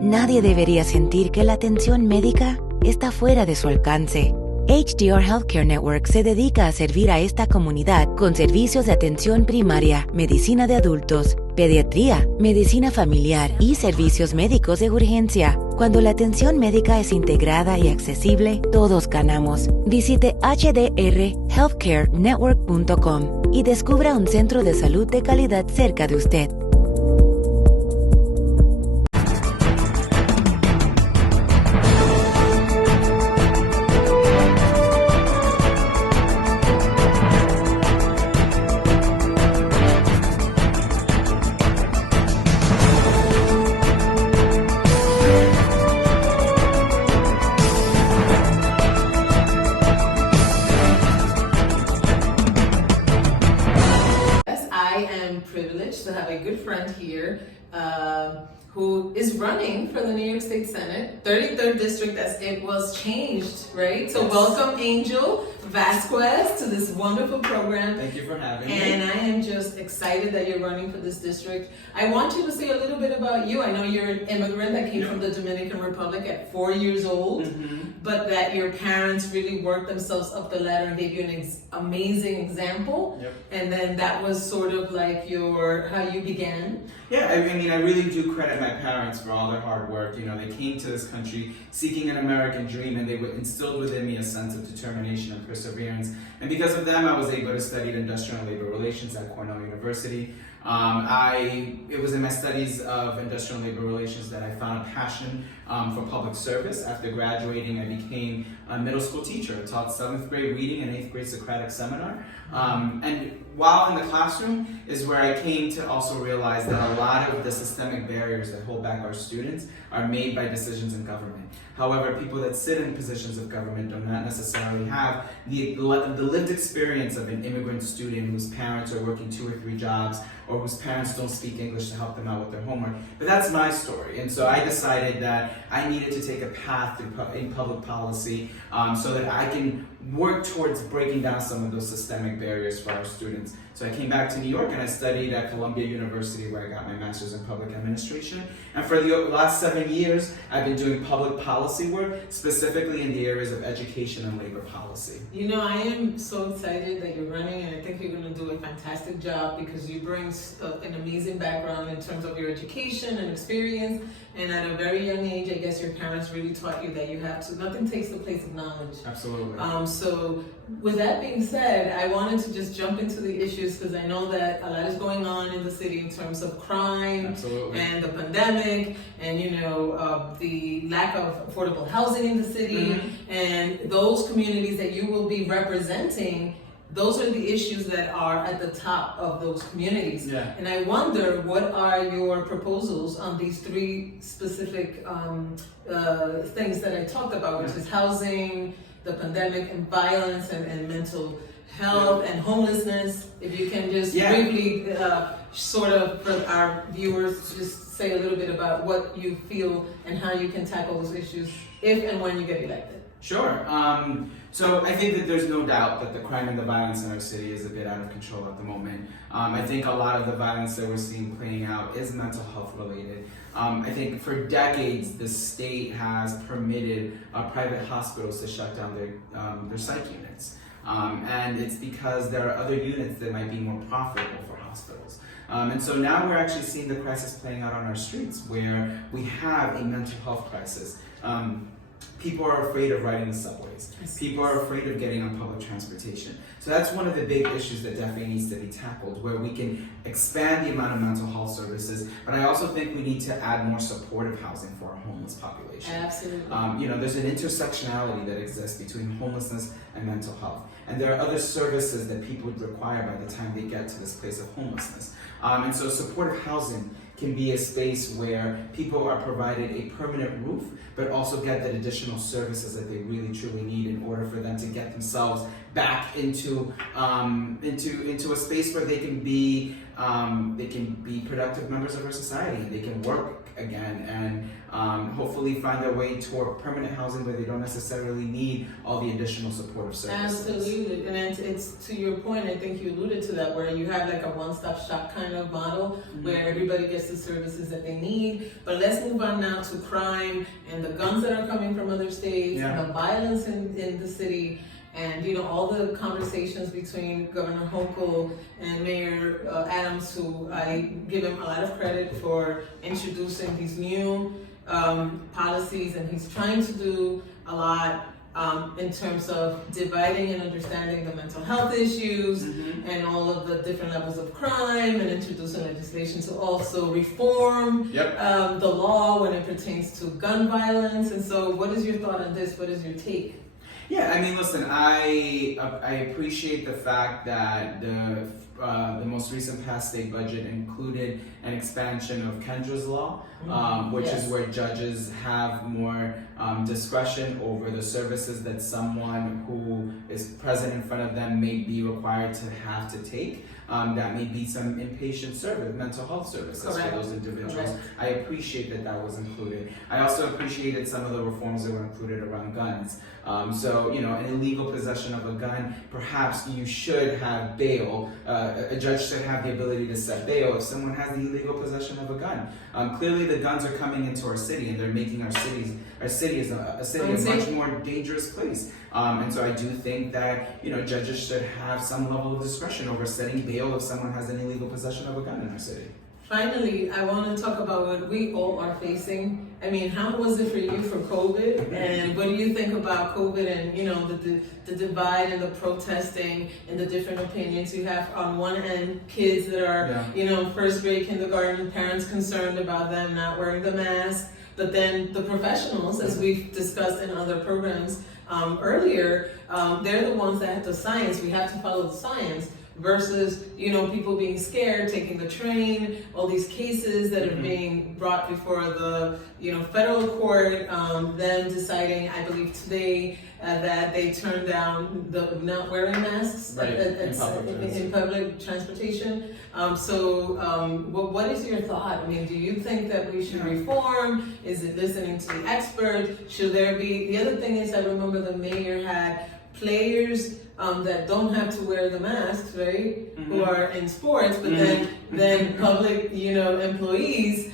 Nadie debería sentir que la atención médica está fuera de su alcance. HDR Healthcare Network se dedica a servir a esta comunidad con servicios de atención primaria, medicina de adultos, pediatría, medicina familiar y servicios médicos de urgencia. Cuando la atención médica es integrada y accesible, todos ganamos. Visite hdrhealthcarenetwork.com y descubra un centro de salud de calidad cerca de usted. Privileged to have a good friend here who is running for the New York State Senate, 33rd District as it was changed, right? So welcome Angel Vasquez to this wonderful program. Thank you for having me. And I am just excited that you're running for this district. I want you to say a little bit about you. I know you're an immigrant that came from the Dominican Republic at 4 years old, but that your parents really worked themselves up the ladder and gave you an amazing example. And then that was sort of like how you began. Yeah, I mean, I really do credit my parents for all their hard work. You know, they came to this country seeking an American dream, and they instilled within me a sense of determination and perseverance. And because of them, I was able to study industrial and labor relations at Cornell University. It was in my studies of industrial and labor relations that I found a passion for public service. After graduating, I became a middle school teacher. I taught 7th grade reading and 8th grade Socratic seminar. And while in the classroom is where I came to also realize that a lot of the systemic barriers that hold back our students are made by decisions in government. However, people that sit in positions of government do not necessarily have the lived experience of an immigrant student whose parents are working 2 or 3 jobs, or whose parents don't speak English to help them out with their homework. But that's my story. And so I decided that I needed to take a path in public policy so that I can work towards breaking down some of those systemic barriers for our students. So I came back to New York and I studied at Columbia University, where I got my master's in public administration. And for the last 7 years, I've been doing public policy work, specifically in the areas of education and labor policy. You know, I am so excited that you're running, and I think you're going to do a fantastic job because you bring an amazing background in terms of your education and experience. And at a very young age, I guess your parents really taught you that you have to, nothing takes the place of knowledge. Absolutely. So with that being said, I wanted to just jump into the issues because I know that a lot is going on in the city in terms of crime. Absolutely. And the pandemic and, the lack of affordable housing in the city. And those communities that you will be representing, those are the issues that are at the top of those communities. Yeah. And I wonder, what are your proposals on these 3 specific things that I talked about, which is housing, the pandemic, and violence, and mental health, and homelessness. If you can just briefly, sort of, for our viewers, just say a little bit about what you feel and how you can tackle those issues if and when you get elected. Sure. So I think that there's no doubt that the crime and the violence in our city is a bit out of control at the moment. I think a lot of the violence that we're seeing playing out is mental health related. I think for decades the state has permitted private hospitals to shut down their psych units. And it's because there are other units that might be more profitable for hospitals. And so now we're actually seeing the crisis playing out on our streets, where we have a mental health crisis. People are afraid of riding the subways. People are afraid of getting on public transportation. So that's one of the big issues that definitely needs to be tackled, where we can expand the amount of mental health services, but I also think we need to add more supportive housing for our homeless population. Absolutely. There's an intersectionality that exists between homelessness and mental health. And there are other services that people would require by the time they get to this place of homelessness. And so supportive housing can be a space where people are provided a permanent roof, but also get the additional services that they really truly need in order for them to get themselves back into a space where they can be productive members of our society, and they can work again and hopefully find their way toward permanent housing where they don't necessarily need all the additional supportive services. Absolutely, and it's to your point, I think you alluded to that, where you have like a one-stop shop kind of model where everybody gets the services that they need. But let's move on now to crime and the guns that are coming from other states and the violence in the city. And all the conversations between Governor Hochul and Mayor Adams, who I give him a lot of credit for introducing these new policies, and he's trying to do a lot in terms of dividing and understanding the mental health issues and all of the different levels of crime, and introducing legislation to also reform the law when it pertains to gun violence. And so what is your thought on this? What is your take? Yeah, I mean, listen, I appreciate the fact that the most recent past state budget included an expansion of Kendra's law, which is where judges have more discretion over the services that someone who is present in front of them may be required to have to take. That may be some inpatient service, mental health services for those individuals. I appreciate that was included. I also appreciated some of the reforms that were included around guns. So, an illegal possession of a gun, perhaps you should have bail. A judge should have the ability to set bail if someone has the illegal possession of a gun. Clearly, the guns are coming into our city, and they're making our city is a much more dangerous place. And so I do think that judges should have some level of discretion over setting bail if someone has an illegal possession of a gun in our city. Finally, I want to talk about what we all are facing. I mean, how was it for you for COVID? And what do you think about COVID and, the divide and the protesting and the different opinions you have? On one end, kids that are, first grade, kindergarten, parents concerned about them not wearing the mask. But then the professionals, as we've discussed in other programs earlier, they're the ones that have the science. We have to follow the science. Versus, people being scared, taking the train, all these cases that are being brought before the, federal court, then deciding, I believe today, that they turned down the not wearing masks in public transportation. What is your thought? I mean, do you think that we should reform? Is it listening to the expert? Should there be, the other thing is, I remember the mayor had players that don't have to wear the masks, right? Who are in sports, but then public, employees,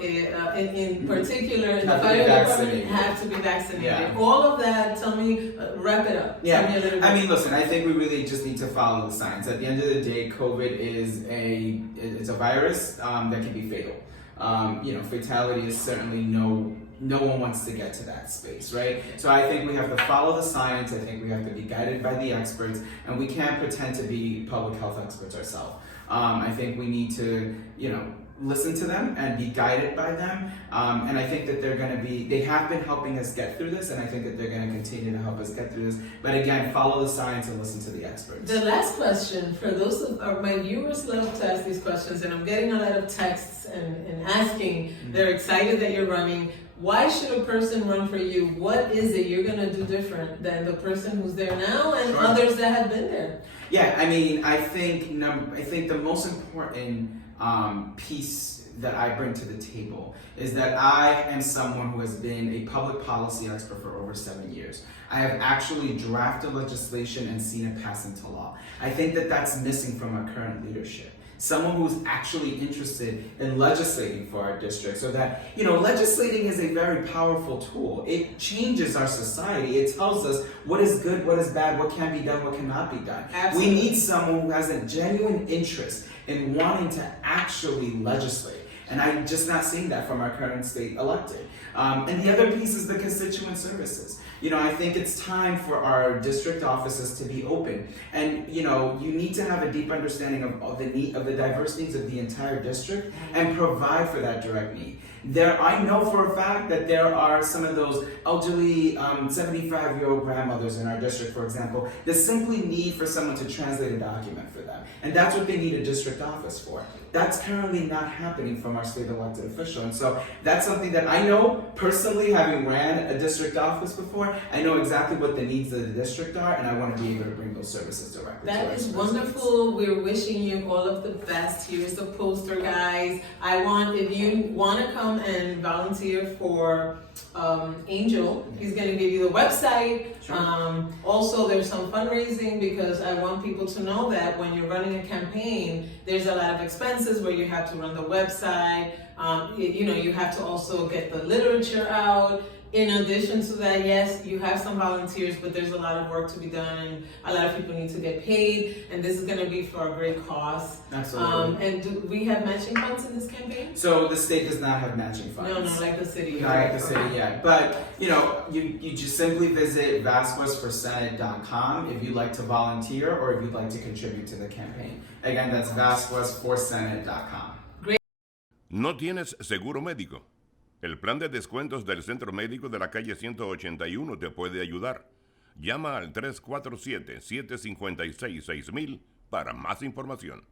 in particular in the fire department, have to be vaccinated. Yeah. All of that. Tell me, wrap it up. Yeah. Tell me a little bit. I mean, listen. I think we really just need to follow the science. At the end of the day, COVID is a virus that can be fatal. Fatality is certainly no one wants to get to that space, right? So I think we have to follow the science. I think we have to be guided by the experts, and we can't pretend to be public health experts ourselves. I think we need to, listen to them and be guided by them. And I think that they have been helping us get through this, and I think that they're going to continue to help us get through this. But again, follow the science and listen to the experts. The last question, for those of my viewers love to ask these questions, and I'm getting a lot of texts and asking, they're excited that you're running. Why should a person run for you? What is it you're going to do different than the person who's there now and others that have been there? Yeah, I mean, I think the most important piece that I bring to the table is that I am someone who has been a public policy expert for over 7 years. I have actually drafted legislation and seen it pass into law. I think that that's missing from our current leadership. Someone who's actually interested in legislating for our district, so that, legislating is a very powerful tool. It changes our society. It tells us what is good, what is bad, what can be done, what cannot be done. Absolutely. We need someone who has a genuine interest in wanting to actually legislate. And I'm just not seeing that from our current state elected. And the other piece is the constituent services. I think it's time for our district offices to be open. And, you need to have a deep understanding of the diverse needs of the entire district and provide for that direct need. I know for a fact that there are some of those elderly 75-year-old grandmothers in our district, for example, that simply need for someone to translate a document for them. And that's what they need a district office for. That's currently not happening from our state elected official. And so that's something that I know personally, having ran a district office before, I know exactly what the needs of the district are, and I want to be able to bring those services directly to our citizens. That is wonderful. We're wishing you all of the best. Here's the poster, guys. If you want to come come and volunteer for Angel. He's going to give you the website. Sure. Also, there's some fundraising because I want people to know that when you're running a campaign, there's a lot of expenses where you have to run the website. You have to also get the literature out. In addition to that, yes, you have some volunteers, but there's a lot of work to be done, and a lot of people need to get paid, and this is going to be for a great cause. Absolutely. And do we have matching funds in this campaign? So the state does not have matching funds. No, like the city. Not like the city yet. But, you just simply visit VasquezForSenate.com if you'd like to volunteer or if you'd like to contribute to the campaign. Again, that's VasquezForSenate.com. ¿No tienes seguro médico? El plan de descuentos del Centro Médico de la calle 181 te puede ayudar. Llama al 347-756-6000 para más información.